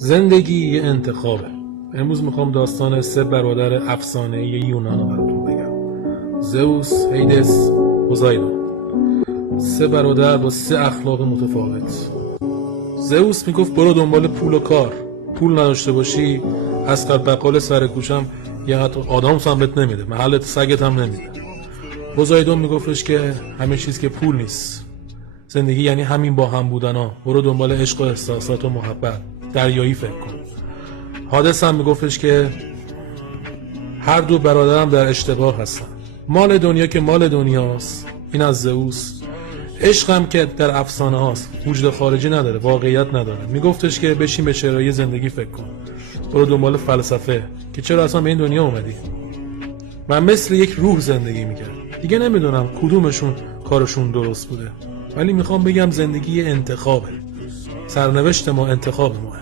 زندگی یه انتخابه. امروز میخوام داستان 3 برادر افسانه‌ای یونان رو براتون بگم. زئوس، هیدس، پوزایدون. 3 برادر با 3 اخلاق متفاوت. زئوس میگفت برو دنبال پول و کار. پول نداشته باشی اسقر بقال سر کوچم یه حتی آدم هم بهت نمیده، محلت سگت هم نمیده. پوزایدون میگفتش که همه چیز که پول نیست. زندگی یعنی همین با هم بودن ها. برو دنبال عشق و احساسات و محبت. دریایی فکر کن. هادس هم میگفتش که هر دو برادرم در اشتباه هستن. مال دنیا که مال دنیاست، این از زئوس. عشق هم که در افسانه هاست، وجود خارجی نداره، واقعیت نداره. میگفتش که بشین به چرایی زندگی فکر کن. برو دنبال فلسفه که چرا اصلا به این دنیا اومدی. من مثل یک روح زندگی میکرد. دیگه نمیدونم کدومشون کارشون درست بوده، ولی میخوام بگم زندگی انتخابه. سرنوشت ما انتخاب ما.